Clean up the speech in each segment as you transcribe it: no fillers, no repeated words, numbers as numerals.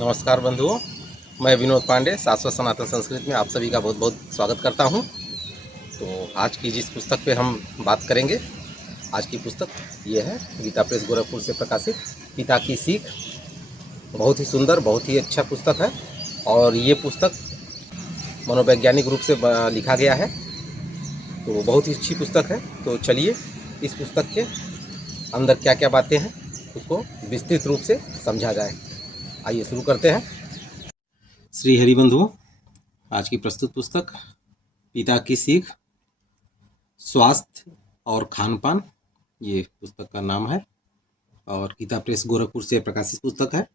नमस्कार बंधुओं, मैं विनोद पांडे शाश्वत सनातन संस्कृत में आप सभी का बहुत बहुत स्वागत करता हूं। तो आज की जिस पुस्तक पे हम बात करेंगे, आज की पुस्तक ये है गीता प्रेस गोरखपुर से प्रकाशित पिता की सीख। बहुत ही सुंदर, बहुत ही अच्छा पुस्तक है और ये पुस्तक मनोवैज्ञानिक रूप से लिखा गया है, तो बहुत ही अच्छी पुस्तक है। तो चलिए इस पुस्तक के अंदर क्या क्या बातें हैं उसको विस्तृत रूप से समझा जाए। आइए शुरू करते हैं। श्री हरि बंधुओं, आज की प्रस्तुत पुस्तक पिता की सीख, स्वास्थ्य और खान पान, ये पुस्तक का नाम है और गीता प्रेस गोरखपुर से प्रकाशित पुस्तक है।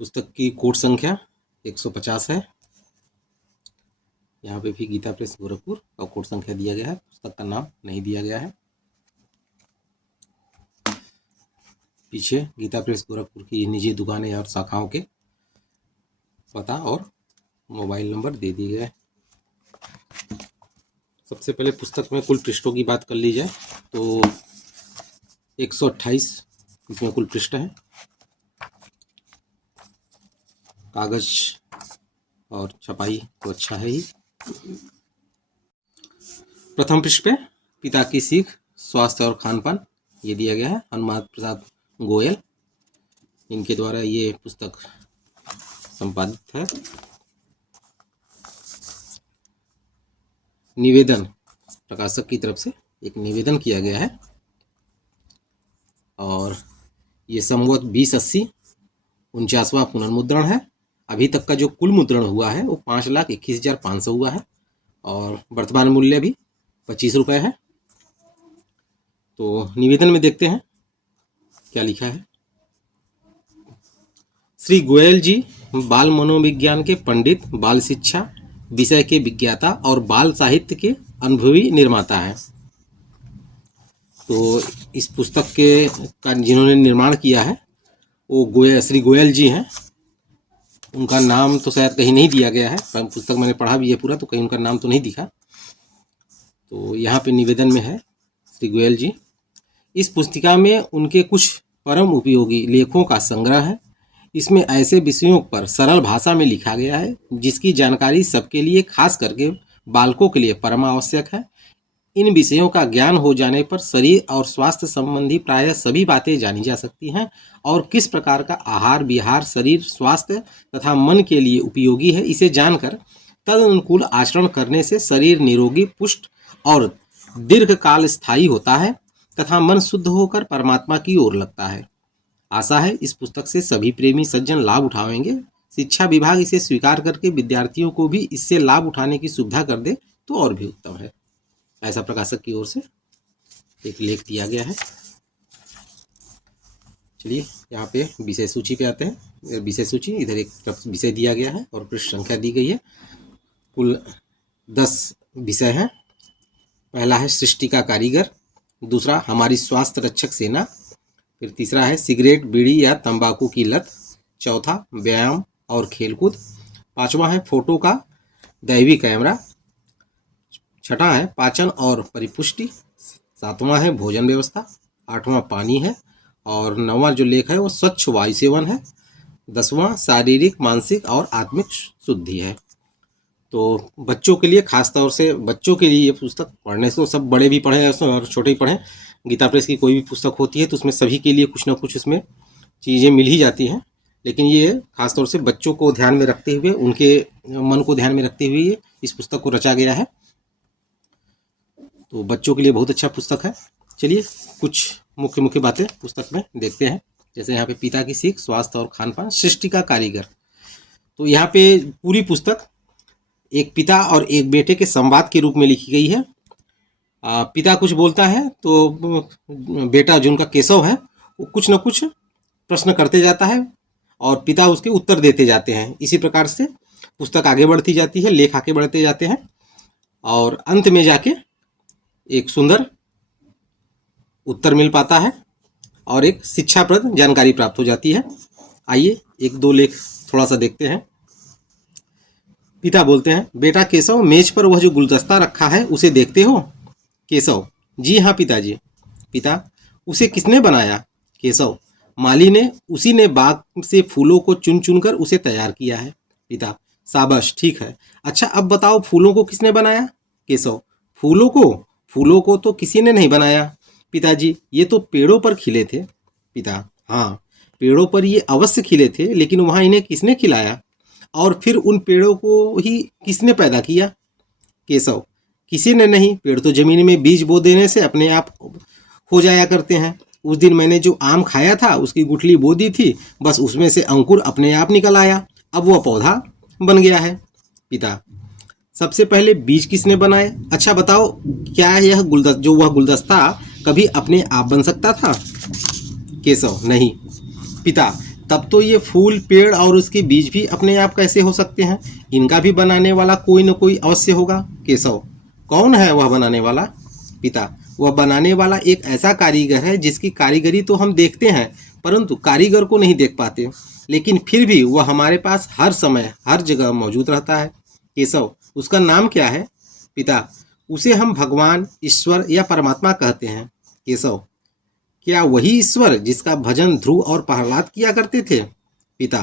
पुस्तक की कोड संख्या 150 है। यहाँ पे भी गीता प्रेस गोरखपुर का कोड संख्या दिया गया है, पुस्तक का नाम नहीं दिया गया है। पीछे गीता प्रेस गोरखपुर की निजी दुकानें और शाखाओं के पता और मोबाइल नंबर दे दिए गए। सबसे पहले पुस्तक में कुल पृष्ठों की बात कर ली जाए तो 128 इसमें कुल पृष्ठ हैं। कागज और छपाई तो अच्छा है ही। प्रथम पृष्ठ पे पिता की सीख, स्वास्थ्य और खान पान ये दिया गया है। हनुमान प्रसाद गोयल, इनके द्वारा ये पुस्तक संपादित है। निवेदन, प्रकाशक की तरफ से एक निवेदन किया गया है और ये संवत 2080 49वां पुनर्मुद्रण है। अभी तक का जो कुल मुद्रण हुआ है वो 5,21,500 हुआ है और वर्तमान मूल्य भी 25 रुपये है। तो निवेदन में देखते हैं क्या लिखा है। श्री गोयल जी बाल मनोविज्ञान के पंडित, बाल शिक्षा विषय के विज्ञाता और बाल साहित्य के अनुभवी निर्माता हैं। तो इस पुस्तक के का जिन्होंने निर्माण किया है वो श्री गोयल जी हैं। उनका नाम तो शायद कहीं नहीं दिया गया है, पुस्तक मैंने पढ़ा भी है पूरा, तो कहीं उनका नाम तो नहीं दिखा। तो यहाँ पे निवेदन में है श्री गोयल जी। इस पुस्तिका में उनके कुछ परम उपयोगी लेखों का संग्रह है। इसमें ऐसे विषयों पर सरल भाषा में लिखा गया है जिसकी जानकारी सबके लिए, खास करके बालकों के लिए परम आवश्यक है। इन विषयों का ज्ञान हो जाने पर शरीर और स्वास्थ्य संबंधी प्रायः सभी बातें जानी जा सकती हैं और किस प्रकार का आहार विहार शरीर स्वास्थ्य तथा मन के लिए उपयोगी है, इसे जानकर तदनुकूल आचरण करने से शरीर निरोगी, पुष्ट और दीर्घकाल स्थायी होता है तथा मन शुद्ध होकर परमात्मा की ओर लगता है। आशा है इस पुस्तक से सभी प्रेमी सज्जन लाभ उठाएंगे। शिक्षा विभाग इसे स्वीकार करके विद्यार्थियों को भी इससे लाभ उठाने की सुविधा कर दे तो और भी उत्तम है। ऐसा प्रकाशक की ओर से एक लेख दिया गया है। चलिए यहाँ पे विषय सूची पे आते हैं। विषय सूची, इधर एक विषय दिया गया है और पृष्ठ संख्या दी गई है। कुल 10 विषय हैं। पहला है सृष्टि का कारीगर, दूसरा हमारी स्वास्थ्य रक्षक सेना, फिर तीसरा है सिगरेट, बीड़ी या तंबाकू की लत, चौथा व्यायाम और खेलकूद, पांचवा है फोटो का दैवी कैमरा, छठा है पाचन और परिपुष्टि, सातवां है भोजन व्यवस्था, आठवां पानी है और नौवां जो लेख है वो स्वच्छ वायु सेवन है, 10वां शारीरिक मानसिक और आत्मिक शुद्धि है। तो बच्चों के लिए, खास तौर से बच्चों के लिए ये पुस्तक पढ़ने से, तो सब बड़े भी पढ़ें और छोटे ही पढ़ें। गीता प्रेस की कोई भी पुस्तक होती है तो उसमें सभी के लिए कुछ ना कुछ इसमें चीज़ें मिल ही जाती हैं, लेकिन ये खास तौर से बच्चों को ध्यान में रखते हुए, उनके मन को ध्यान में रखते हुए इस पुस्तक को रचा गया है। तो बच्चों के लिए बहुत अच्छा पुस्तक है। चलिए कुछ मुख्य मुख्य बातें पुस्तक में देखते हैं। जैसे यहाँ पे पिता की सीख, स्वास्थ्य और खान पान, सृष्टि का कारीगर। तो यहाँ पे पूरी पुस्तक एक पिता और एक बेटे के संवाद के रूप में लिखी गई है। पिता कुछ बोलता है तो बेटा जो उनका केशव है वो कुछ न कुछ प्रश्न करते जाता है और पिता उसके उत्तर देते जाते हैं। इसी प्रकार से पुस्तक आगे बढ़ती जाती है, लेख आगे बढ़ते जाते हैं और अंत में जाके एक सुंदर उत्तर मिल पाता है और एक शिक्षाप्रद जानकारी प्राप्त हो जाती है। आइए एक दो लेख थोड़ा सा देखते हैं। पिता बोलते हैं, बेटा केशव, मेज पर वह जो गुलदस्ता रखा है उसे देखते हो? केशव, जी हाँ पिताजी। पिता, उसे किसने बनाया? केशव, माली ने उसी ने बाग से फूलों को चुन चुन कर उसे तैयार किया है। पिता, शाबाश, ठीक है। अच्छा अब बताओ फूलों को किसने बनाया? केशव, फूलों को तो किसी ने नहीं बनाया पिताजी, ये तो पेड़ों पर खिले थे। पिता, हाँ, पेड़ों पर ये अवश्य खिले थे, लेकिन वहां इन्हें किसने खिलाया? और फिर उन पेड़ों को ही किसने पैदा किया? केशव, किसी ने नहीं, पेड़ तो जमीन में बीज बो देने से अपने आप हो जाया करते हैं। उस दिन मैंने जो आम खाया था उसकी गुठली बो दी थी, बस उसमें से अंकुर अपने आप निकल आया, अब वह पौधा बन गया है। पिता, सबसे पहले बीज किसने बनाए? अच्छा बताओ, क्या यह गुलदस्ता कभी अपने आप बन सकता था? केशव, नहीं। पिता, तब तो ये फूल, पेड़ और उसके बीज भी अपने आप कैसे हो सकते हैं? इनका भी बनाने वाला कोई न कोई अवश्य होगा। केशव, कौन है वह बनाने वाला? पिता, वह बनाने वाला एक ऐसा कारीगर है जिसकी कारीगरी तो हम देखते हैं, परंतु कारीगर को नहीं देख पाते, लेकिन फिर भी वह हमारे पास हर समय हर जगह मौजूद रहता है। केशव, उसका नाम क्या है? पिता, उसे हम भगवान, ईश्वर या परमात्मा कहते हैं। केशव, क्या वही ईश्वर जिसका भजन ध्रुव और प्रहलाद किया करते थे? पिता,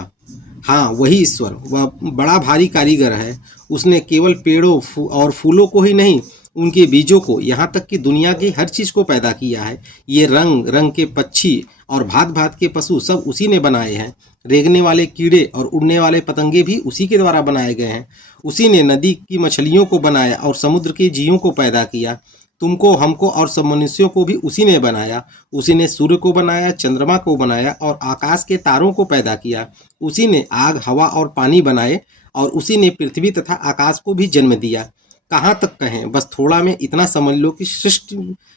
हाँ, वही ईश्वर। वह बड़ा भारी कारीगर है। उसने केवल पेड़ों और फूलों को ही नहीं, उनके बीजों को, यहाँ तक कि दुनिया की हर चीज़ को पैदा किया है। ये रंग रंग के पक्षी और भांत भांत के पशु सब उसी ने बनाए हैं। रेंगने वाले कीड़े और उड़ने वाले पतंगे भी उसी के द्वारा बनाए गए हैं। उसी ने नदी की मछलियों को बनाया और समुद्र के जीवों को पैदा किया। तुमको, हमको और सब मनुष्यों को भी उसी ने बनाया। उसी ने सूर्य को बनाया, चंद्रमा को बनाया और आकाश के तारों को पैदा किया। उसी ने आग, हवा और पानी बनाए और उसी ने पृथ्वी तथा आकाश को भी जन्म दिया। कहाँ तक कहें, बस थोड़ा में इतना समझ लो कि सृष्टि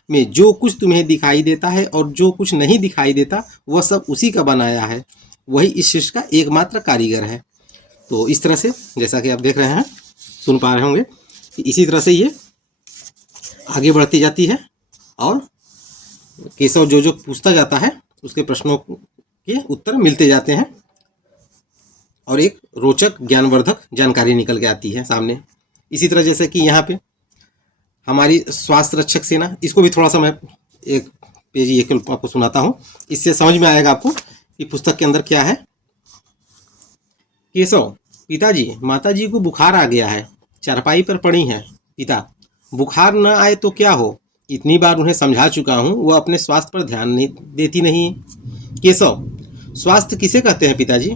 में जो कुछ तुम्हें दिखाई देता है और जो कुछ नहीं दिखाई देता वह सब उसी का बनाया है। वही इस सृष्टि का एकमात्र कारीगर है। तो इस तरह से, जैसा कि आप देख रहे हैं, सुन पा रहे होंगे कि इसी तरह से ये आगे बढ़ती जाती है और केशव जो जो पूछता जाता है उसके प्रश्नों के उत्तर मिलते जाते हैं और एक रोचक ज्ञानवर्धक जानकारी निकल के आती है सामने। इसी तरह जैसे कि यहाँ पे हमारी स्वास्थ्य रक्षक सेना, इसको भी थोड़ा सा मैं एक पेज ये आपको सुनाता हूँ, इससे समझ में आएगा आपको कि पुस्तक के अंदर क्या है। केशव, पिताजी, माताजी को बुखार आ गया है, चारपाई पर पड़ी हैं। पिता, बुखार न आए तो क्या हो, इतनी बार उन्हें समझा चुका हूँ, वह अपने स्वास्थ्य पर ध्यान नहीं देती नहीं। केशव, स्वास्थ्य किसे कहते हैं पिताजी?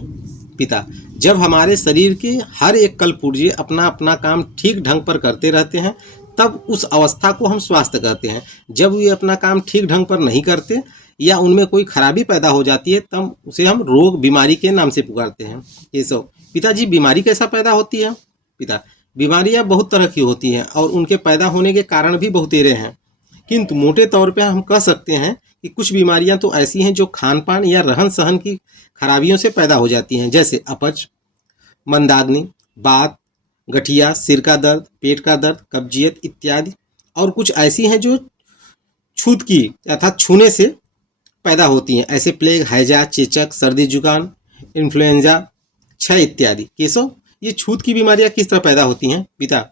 पिता, जब हमारे शरीर के हर एक कल पुर्जे अपना अपना काम ठीक ढंग पर करते रहते हैं तब उस अवस्था को हम स्वास्थ्य कहते हैं। जब वे अपना काम ठीक ढंग पर नहीं करते या उनमें कोई खराबी पैदा हो जाती है तब उसे हम रोग, बीमारी के नाम से पुकारते हैं। केशव, पिताजी, बीमारी कैसा पैदा होती है? पिता, बीमारियां बहुत तरह की होती हैं और उनके पैदा होने के कारण भी बहुतेरे हैं, किंतु मोटे तौर पर हम कह सकते हैं कि कुछ बीमारियां तो ऐसी हैं जो खान पान या रहन सहन की खराबियों से पैदा हो जाती हैं, जैसे अपच, मंदाग्नि, बात, गठिया, सिर का दर्द, पेट का दर्द, कब्जियत इत्यादि। और कुछ ऐसी हैं जो छूत की अर्थात छूने से पैदा होती हैं, ऐसे प्लेग, हैजा, चेचक, सर्दी जुकाम, इन्फ्लुएंजा, क्षय इत्यादि। केशव, ये छूत की बीमारियां किस तरह पैदा होती हैं? पिता,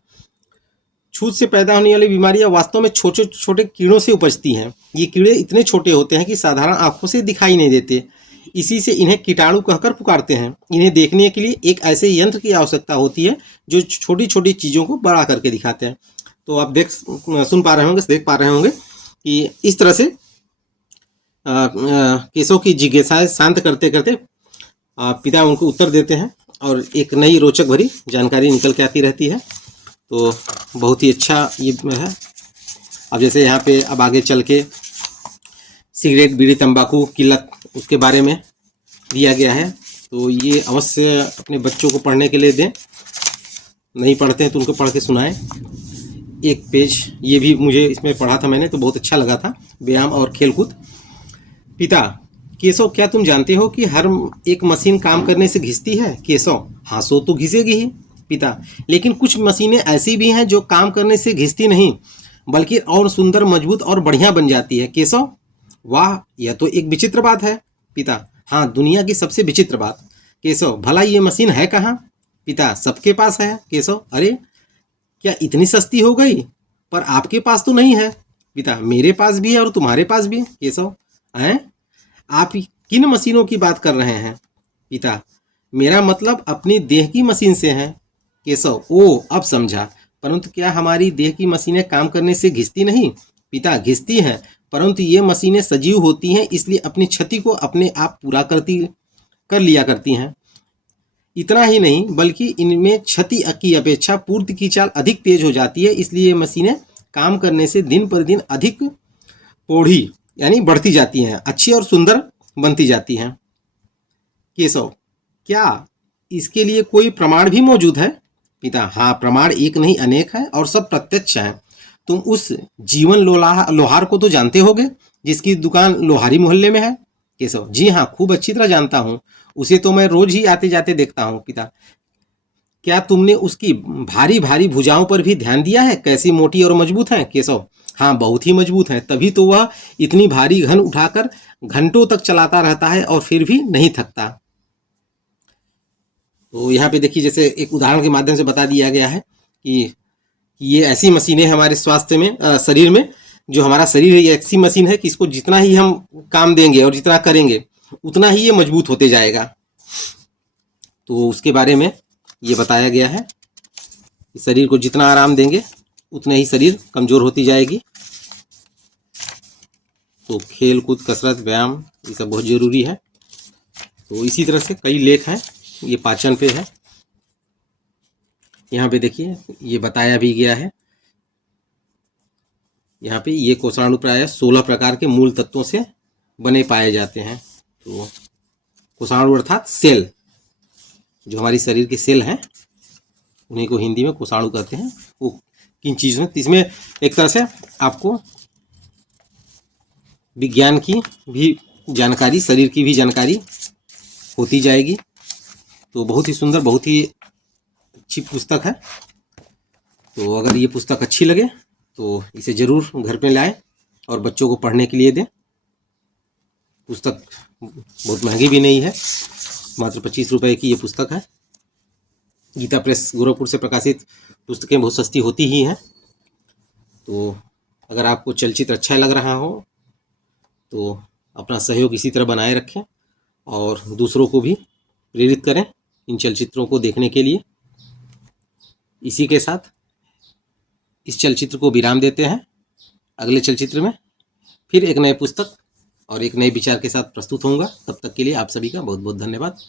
छूत से पैदा होने वाली बीमारियां वास्तव में छोटे छोटे कीड़ों से उपजती हैं। ये कीड़े इतने छोटे होते हैं कि साधारण आंखों से दिखाई नहीं देते, इसी से इन्हें कीटाणु कहकर पुकारते हैं। इन्हें देखने के लिए एक ऐसे यंत्र की आवश्यकता होती है जो छोटी छोटी चीज़ों को बड़ा करके दिखाते हैं। तो आप सुन पा रहे होंगे, देख पा रहे होंगे कि इस तरह से केशव की जिज्ञासाएं शांत करते करते पिता उनको उत्तर देते हैं और एक नई रोचक भरी जानकारी निकल के आती रहती है। तो बहुत ही अच्छा ये है। अब जैसे यहाँ पे अब आगे चल के सिगरेट, बीड़ी, तंबाकू की लत, उसके बारे में दिया गया है। तो ये अवश्य अपने बच्चों को पढ़ने के लिए दें, नहीं पढ़ते हैं तो उनको पढ़ के सुनाएं। एक पेज ये भी मुझे इसमें पढ़ा था मैंने, तो बहुत अच्छा लगा था, व्यायाम और खेलकूद। पिता, केशव, क्या तुम जानते हो कि हर एक मशीन काम करने से घिसती है? केशव, हाँ, सो तो घिसेगी ही। पिता, लेकिन कुछ मशीनें ऐसी भी हैं जो काम करने से घिसती नहीं बल्कि और सुंदर, मजबूत और बढ़िया बन जाती है। केशव, वाह, यह तो एक विचित्र बात है। पिता, हाँ, दुनिया की सबसे विचित्र बात। केशव, भला ये मशीन है कहाँ? पिता, सबके पास है। केशव, अरे, क्या इतनी सस्ती हो गई? पर आपके पास तो नहीं है। पिता, मेरे पास भी है और तुम्हारे पास भी। केशव, हैं, आप किन मशीनों की बात कर रहे हैं? पिता, मेरा मतलब अपनी देह की मशीन से है। केशव, ओ अब समझा। परंतु क्या हमारी देह की मशीनें काम करने से घिसती नहीं? पिता, घिसती हैं, परंतु ये मशीनें सजीव होती हैं, इसलिए अपनी क्षति को अपने आप पूरा कर लिया करती हैं। इतना ही नहीं बल्कि इनमें क्षति की अपेक्षा पूर्ति की चाल अधिक तेज हो जाती है, इसलिए ये मशीनें काम करने से दिन पर दिन अधिक पौड़ी यानी बढ़ती जाती हैं, अच्छी और सुंदर बनती जाती हैं। केशव, क्या इसके लिए कोई प्रमाण भी मौजूद है? पिता, हाँ, प्रमाण एक नहीं अनेक है और सब प्रत्यक्ष है। तुम उस जीवन लोहार को तो जानते होगे जिसकी दुकान लोहारी मोहल्ले में है? केशव, जी हाँ, खूब अच्छी तरह जानता हूँ, उसे तो मैं रोज ही आते जाते देखता हूँ। पिता, क्या तुमने उसकी भारी भारी भुजाओं पर भी ध्यान दिया है, कैसी मोटी और मजबूत है? केशव, हाँ, बहुत ही मजबूत है, तभी तो वह इतनी भारी घन उठाकर घंटों तक चलाता रहता है और फिर भी नहीं थकता। तो यहाँ पे देखिए, जैसे एक उदाहरण के माध्यम से बता दिया गया है कि ये ऐसी मशीनें हमारे स्वास्थ्य में, शरीर में, जो हमारा शरीर है ये ऐसी मशीन है कि इसको जितना ही हम काम देंगे और जितना करेंगे उतना ही ये मजबूत होते जाएगा। तो उसके बारे में ये बताया गया है कि शरीर को जितना आराम देंगे उतना ही शरीर कमज़ोर होती जाएगी। तो खेल कूद, कसरत, व्यायाम ये सब बहुत ज़रूरी है। तो इसी तरह से कई लेख हैं, ये पाचन पे है। यहाँ पे देखिए ये बताया भी गया है, यहाँ पे ये कोषाणु प्राय 16 प्रकार के मूल तत्वों से बने पाए जाते हैं। तो कोषाणु अर्थात सेल, जो हमारी शरीर के सेल हैं उन्हीं को हिंदी में कोषाणु कहते हैं। वो किन चीज़ों में, इसमें एक तरह से आपको विज्ञान की भी जानकारी, शरीर की भी जानकारी होती जाएगी। तो बहुत ही सुंदर, बहुत ही अच्छी पुस्तक है। तो अगर ये पुस्तक अच्छी लगे तो इसे ज़रूर घर पे लाएं और बच्चों को पढ़ने के लिए दें। पुस्तक बहुत महंगी भी नहीं है, मात्र 25 रुपये की ये पुस्तक है। गीता प्रेस गोरखपुर से प्रकाशित पुस्तकें बहुत सस्ती होती ही हैं। तो अगर आपको चलचित्र अच्छा लग रहा हो तो अपना सहयोग इसी तरह बनाए रखें और दूसरों को भी प्रेरित करें इन चलचित्रों को देखने के लिए। इसी के साथ इस चलचित्र को विराम देते हैं। अगले चलचित्र में फिर एक नए पुस्तक और एक नए विचार के साथ प्रस्तुत होऊंगा। तब तक के लिए आप सभी का बहुत बहुत धन्यवाद।